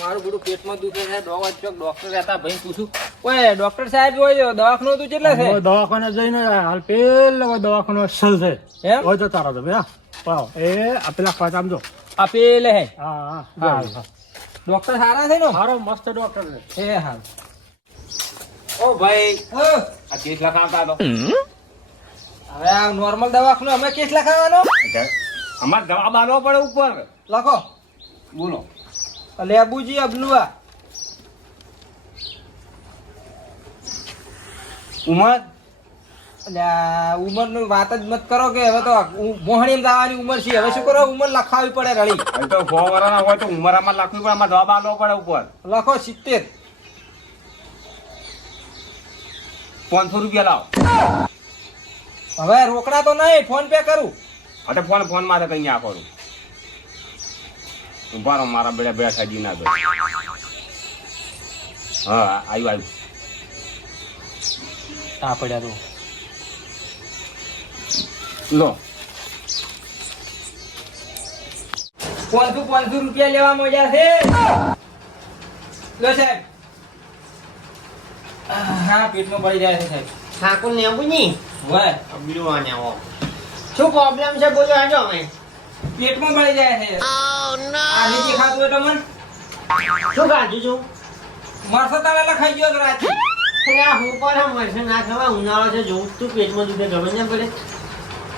મારું બધું પેટમાં દુખે છે ડોક્ટર રહેતા ભાઈ પૂછું ઓય ડોક્ટર સાહેબ હોય દવાખાનું તું કેટલા છે દવાખાને જઈને હાલ પેલા દવાખાનો અસલ છે એમ હોય તો તારા તમે પાવ એ પેલા ખાતામ જો આપેલે હે હા હા ડોક્ટર સારા છે ને સારો મસ્ત ડોક્ટર છે એ હા ઓ ભાઈ આ કેસ લખાવતા તો હવે આ નોર્મલ દવાખાનું અમે કેસ લખાવવાનો અમારે જવાબ આલવો પડે ઉપર લખો બોલો લેબુજી અબલુઆ ઉમર ઉંમર નું વાત જ મત કરો કે હવે તો મોહણી જવાની ઉંમર છે હવે શું કરો ઉંમર લખાવી પડે રળી હવે તો 100 વર્ષના હોય તો ઉંમર આમાં લખવી પડે આમાં જવાબ આલવો પડે ઉપર લખો 70 500 રૂપિયા લાવો હવે રોકડા તો નહીં ફોન પે કરું અરે ફોન મારે કઈ આ કરું ઉભા રહો મારા બેડા બેઠા જી ના દો હા આવ્યું હા પડ્યા તો લો 500 રૂપિયા લેવા મોજા છે લો સાહેબ હા પેટમાં પડી જાય છે સાહેબ ઠાકોર ને આપુની હોય અબલુઆને આવો શું પ્રોબ્લેમ છે બોલો આજો અમે પેટમાં પડી જાય છે આ નીચે ખાતું એટલે મન શું ખાધું છું મરસો તાલે લખાઈ ગયો રાતે એટલે આ હું પણ મરશે ના ખવા ઉનાળો છે જોઉં તું પેટમાં દુખે ખબર ના પડે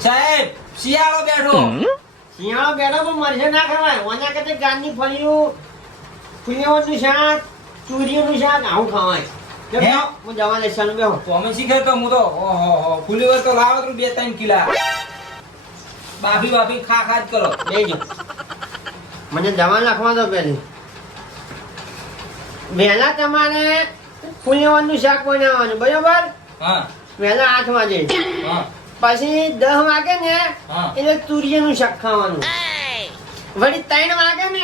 સાહેબ શિયાળો બેઠો શિયાળો બેઠો પણ મરશે ના ખવાય ઓના કરતા ગાંની ફળિયું ફુલિયાનું શાક ચૂરીનું શાક આવું ખવાય હે? હું જવા લેવાનું બેહો તો અમે શીખે તો હું તો ઓહો ફૂલી વાર તો લાવો તો 2-3 કિલા બાફી ખા જ કરો લેજો મને દવા નાખવા દો પહેલી વહેલા તમારે ફુલિયાનું શાક બનાવવાનું બરોબર હા વહેલા 8 વાગે હા પછી 10 વાગે ને હા. એટલે તુરિયાનું શાક ખાવાનું વળી 3 વાગે ને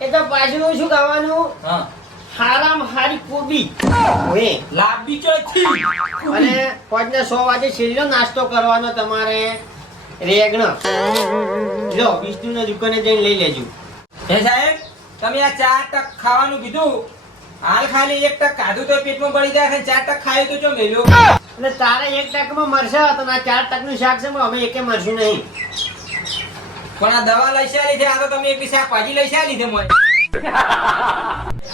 એટલે પાછું શું ખાવાનું હા હારામ હારી કોબી ઓએ લાંબી ચોથી અને 5 ને 6 વાગે છેલ્લો નાસ્તો કરવાનો તમારે રેગણ લો વિષ્ણુના દુકાને જઈને લઈ લેજો હે સાહેબ તમે આ 4 ટક ખાવાનું કીધું હાલ ખાલી 1 ટક ખાધું તો પેટમાં પડી જાય છે 4 ટક ખાયું તો ચો મેલ્યો એટલે તારે 1 ટકમાં મરશે તો આ 4 ટકનું શાક છે પણ અમે એકે મરશું નહીં પણ આ દવા લઈ ચાલી છે આ તો તમે એક શાકભાજી લઈ ચાલી છે મોય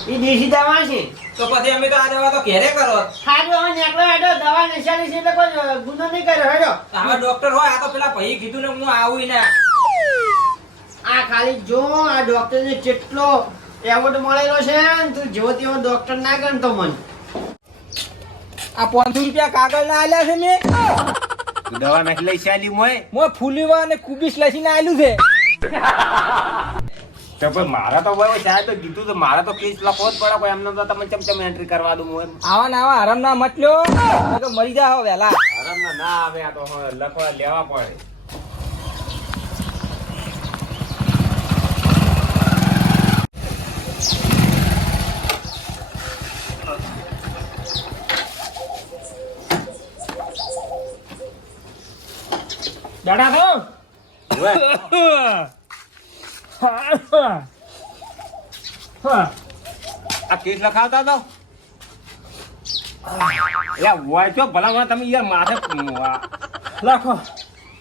એ દેશી દવા છે તો પછી અમે તો આ દવા તો ઘેરે કરો હાજો હવે નેકળો હેડો દવા નશાની છે એટલે કોઈ ગુનો નહીં કર્યો હેડો આવા ડોક્ટર હોય આ તો પેલા ભાઈ કીધું ને હું આવું ને આ ખાલી જો આ ડોક્ટર ને કેટલો એવોર્ડ મળેલો છે ને તું જેવો તેવો ડોક્ટર ના ગણતો મન આ 500 રૂપિયા કાગળ ના આલ્યા છે મેં દવા નાખી લઈ ચાલી મોય ફૂલીવા અને કુબીસ લસીને આલ્યું છે તો ભાઈ મારા તો ભાઈ સાહેબ તો કીધું તો મારા તો કેસ લખવો જ પડે ભાઈ એમને તો તમે ચમ એન્ટ્રી કરવા દઉં મોય આવા ને આવા આરામ ના મતલ્યો તો મરી જાઓ વેલા આરામ ના આવે આ તો લખવા લેવા પડે દાડા તો આ કેસ લખાવતા તો યાર હોય છો ભલા તમે યાર માથે લખો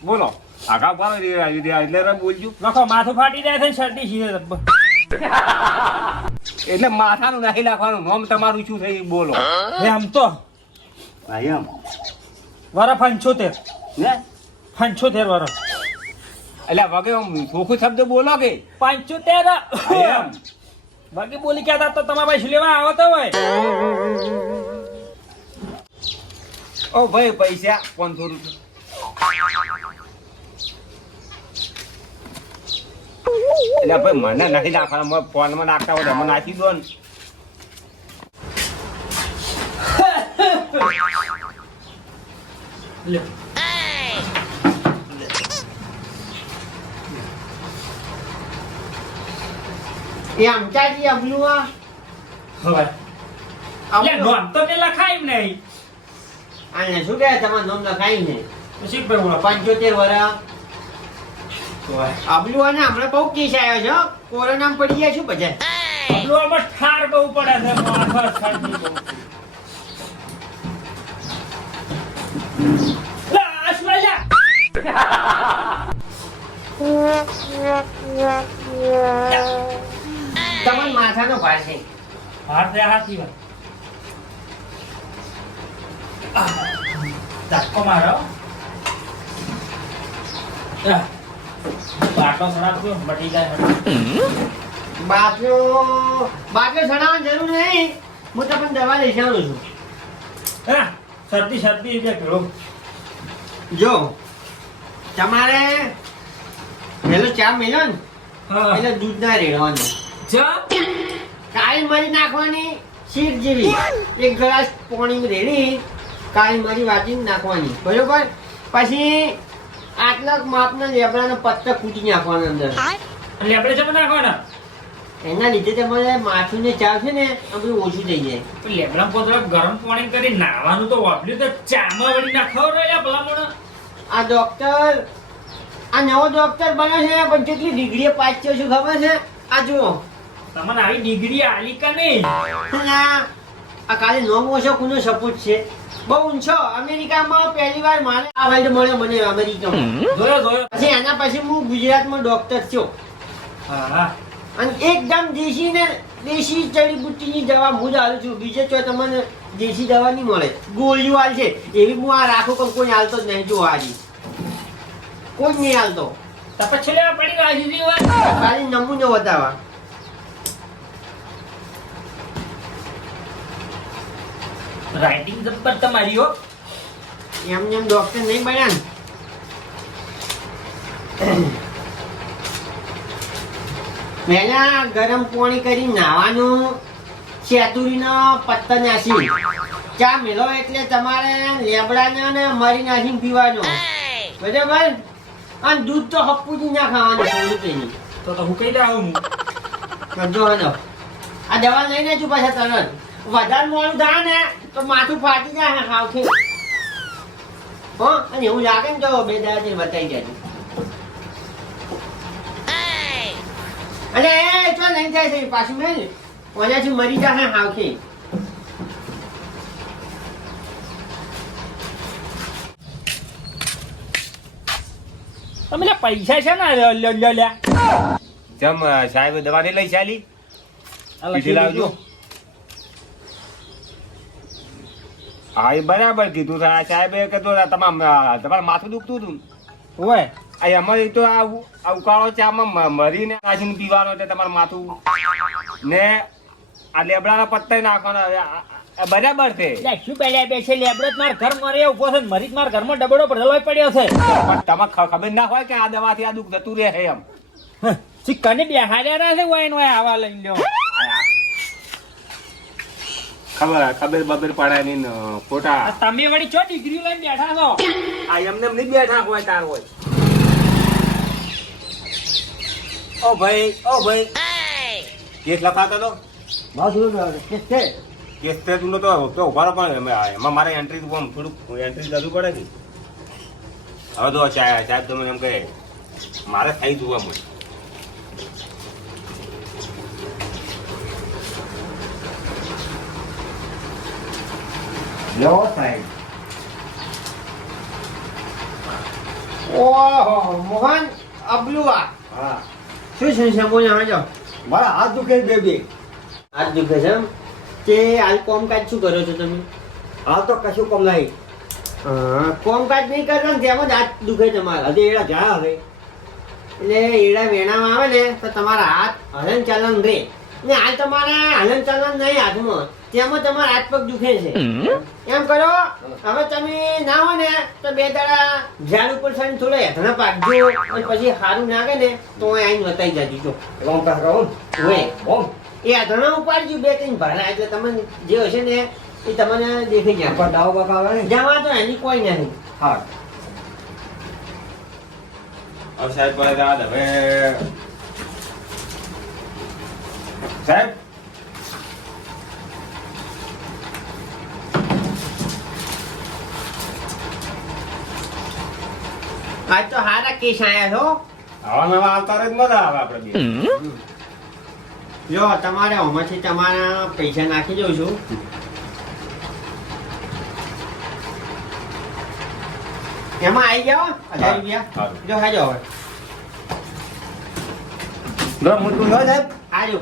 બોલો આગા પાડો એટલે બોલજો લખો માથું ફાટી જાય છે શરદી છે એટલે માથાનું નહીં લખવાનું નામ તમારું શું થઈ બોલો એમ તો ભાઈ એમ વર 75 ને 75 વર એટલે વગે ચોખ્ખું શબ્દ બોલો કે 75 એમ બાકી બોલી કહેતા તો તમારા પાસે લેવા આવતો હોય ઓ ભાઈ પૈસા 500 રૂપિયા એટલે ભાઈ મને નથી નાખવાના ફોનમાં નાખતા હોય મને નાખી દો ને લે એ આમચાજી અબલુઆ હવે લે નોમ તો તે લખાય નહીં આને શું કહે તમારું નામ લખાય ને પછી બોલો 75 વર્ષ આબલુઆને હમણાં બહુ કેસ આવ્યો છે કોરોના પડી ગયા શું બધા પેલું આમાં ઠાર બહુ પડે છે માથા ઠારની બહુ. લા, આ શું આયા? તમને માથાનો ભાર છે. હાર તે હાથી વાત. ધક્કો મારો. બાટલો સડાવજો, મટી જાય. બાટલો સડાવવાની જરૂર નહીં. હું તમને દવા લઈ આવું છું. હા, શરદી એટલે પેલો. જો તમારે પેલો ચા મેલ્યો ને હા. એટલે દૂધ ના રેડવાનું, જા. કાળી મરી નાખવાની શીર જેવી, એક ગ્લાસ પાણી રેડી કાળી મરી વાટીને નાખવાની, બરોબર? પછી આટલા માપના લેબડાનો પત્તા કૂટી નાખવાનો અંદર. એટલે આપણે જમા નાખવાના. એના લીધે તમારે માથું ને ચાવ છે ને આ બધું ઓછું થઈ જાય. લેબડા પોતરા ગરમ પાણી કરી નાવાનું તો વાપર્યું તો ચામાં વળી નાખો રહ્યા ભલામણ. આ ડોક્ટર આ નવો ડોક્ટર બન્યો છે પણ કેટલી ડિગ્રીએ પાસ થયો છું ખબર છે? આ જુઓ તમને આવી ડિગ્રી આલી કા નહીં? આ કાલે નોમ ઓછો કોનો સપોર્ટ છે, બહુ ઊંચો. અમેરિકામાં પહેલી વાર મારે આ વર્લ્ડ મળ્યો મને અમેરિકામાં. જોયો. પછી એના પછી હું ગુજરાતમાં ડોક્ટર છું હા. અને એકદમ દેશી ને દેશી જડીબુટ્ટીની દવા હું જ આલું છું. બીજે તો તમને દેશી દવા નહીં મળે, ગોળીઓ હાલ છે એવી હું આ રાખું પણ કોઈ હાલતો જ નહીં. જો હાજી કોઈ જ નહીં હાલતો. તો પછી લેવા પડી રાજી વાત. ખાલી નમૂનો બતાવવા. રાઇટિંગ જબ્બર તમારી હો. એમને એમ ડોક્ટર નહીં બન્યા ને. પહેલા ગરમ પાણી કરી નાવાનું, શેતુરીનો પત્તા નાસી ચા મેલો એટલે તમારે લેબડાને ને મરી નાસીને પીવાનો, બરાબર? અને દૂધ તો હપ્પુજી ના ખાવાનું, થોડું પેલી તો હું કઈ જાઉં હું. કરજો હનો. આ દવા લઈને જ પાછા તરત. વધારે મોડું થાય ને તો માથું ફાટી જાય ખાવથી. હો, અને એવું લાગે ને તો 2 દાડા બતાવી જાય. અરે એ તો નહીં થાય છે પાછું મેં ઓલાથી મરી જાય હાવથી. તમે લે પૈસા છે ને લ્યા. જમ સાહેબ દવા નહીં લઈ ચાલી પીધી લાવજો. હા એ બરાબર કીધું સાહેબે કીધું તમારે માથું દુખતું હતું ઓય અમારે તો આ ઉકાળો ચામાં મરીને નાખીને પીવાનો એટલે તમારું માથું ને આ લેબડાના પત્તા નાખવાના બરાબર છે. શું બેડ્યા બે છે લેબડો માર ઘર મરે ઉભો છે મરી માર ઘરમાં ડબડો પડેલો પડ્યો છે. પણ તમારે ખબર ના હોય કે આ દવાથી આ દુઃખ જતું રહે એમ. કને બેહાડ્યા છે વાઈન વાય આવા લઈ લ્યો. ખબર પડે નહીં ખોટા. તમે વળી ચો ડિગ્રી લઈને બેઠા છો? આ એમને નહીં બેઠા હોય તાર હોય. ઓ ભાઈ કેસ લખાતો તો કેસ તે તું તો ઉભારો પણ એમાં મારે એન્ટ્રી થોડુંક એન્ટ્રી કરવી પડે ને. હવે તો સાહેબ તમે એમ કહે મારે થઈ જોવા મળે. લો સાહેબ. ઓહો મોહન અબલુઆ. હા, શું છે બોલ આજો. મારા હાથ દુખે બે. હાથ દુખે છે એમ? તે હાલ કોમકાજ શું કરો છો તમે? હાલ તો કશું કમ નહીં. કોમકાજ નહીં કરતા ને તેમાં જ હાથ દુખે તમારા. હજી એડા જાય હવે. એટલે એડા વેણામાં આવે ને તો તમારા હાથ હલન ચલન રહે ને. હાલ તમારા હલન ચલન નહીં હાથમાં, તેમાં તમારા હાથ પગ દુખે છે. એમ કરો હવે તમે ના હોય ને તો 2 દાડા ઝાડ ઉપર થઈને થોડો હેઠળ પાકજો અને પછી સારું નાગે ને તો આઈને બતાવી જાજો. જો રોમ પાસ રહો. હોય રોમ. એ હેઠળ ઉપાડજો 2-3 ભાડા એટલે તમને જે હશે ને એ તમને દેખાઈ જાય. પણ દાવ બાકા આવે ને. જવા તો એની કોઈ નહીં. હા. હવે સાહેબ પર હવે સાહેબ આજ તો હારા કેસ આયા છો. આવા નવા આવતા રહે મજા આવે આપણે બે. જો તમારે આમાંથી તમારા પૈસા નાખી દઉં છું. એમાં આવી ગયા હો, 1000 રૂપિયા. સારું. જો હાજો હવે લો, હું તું લો સાહેબ આજો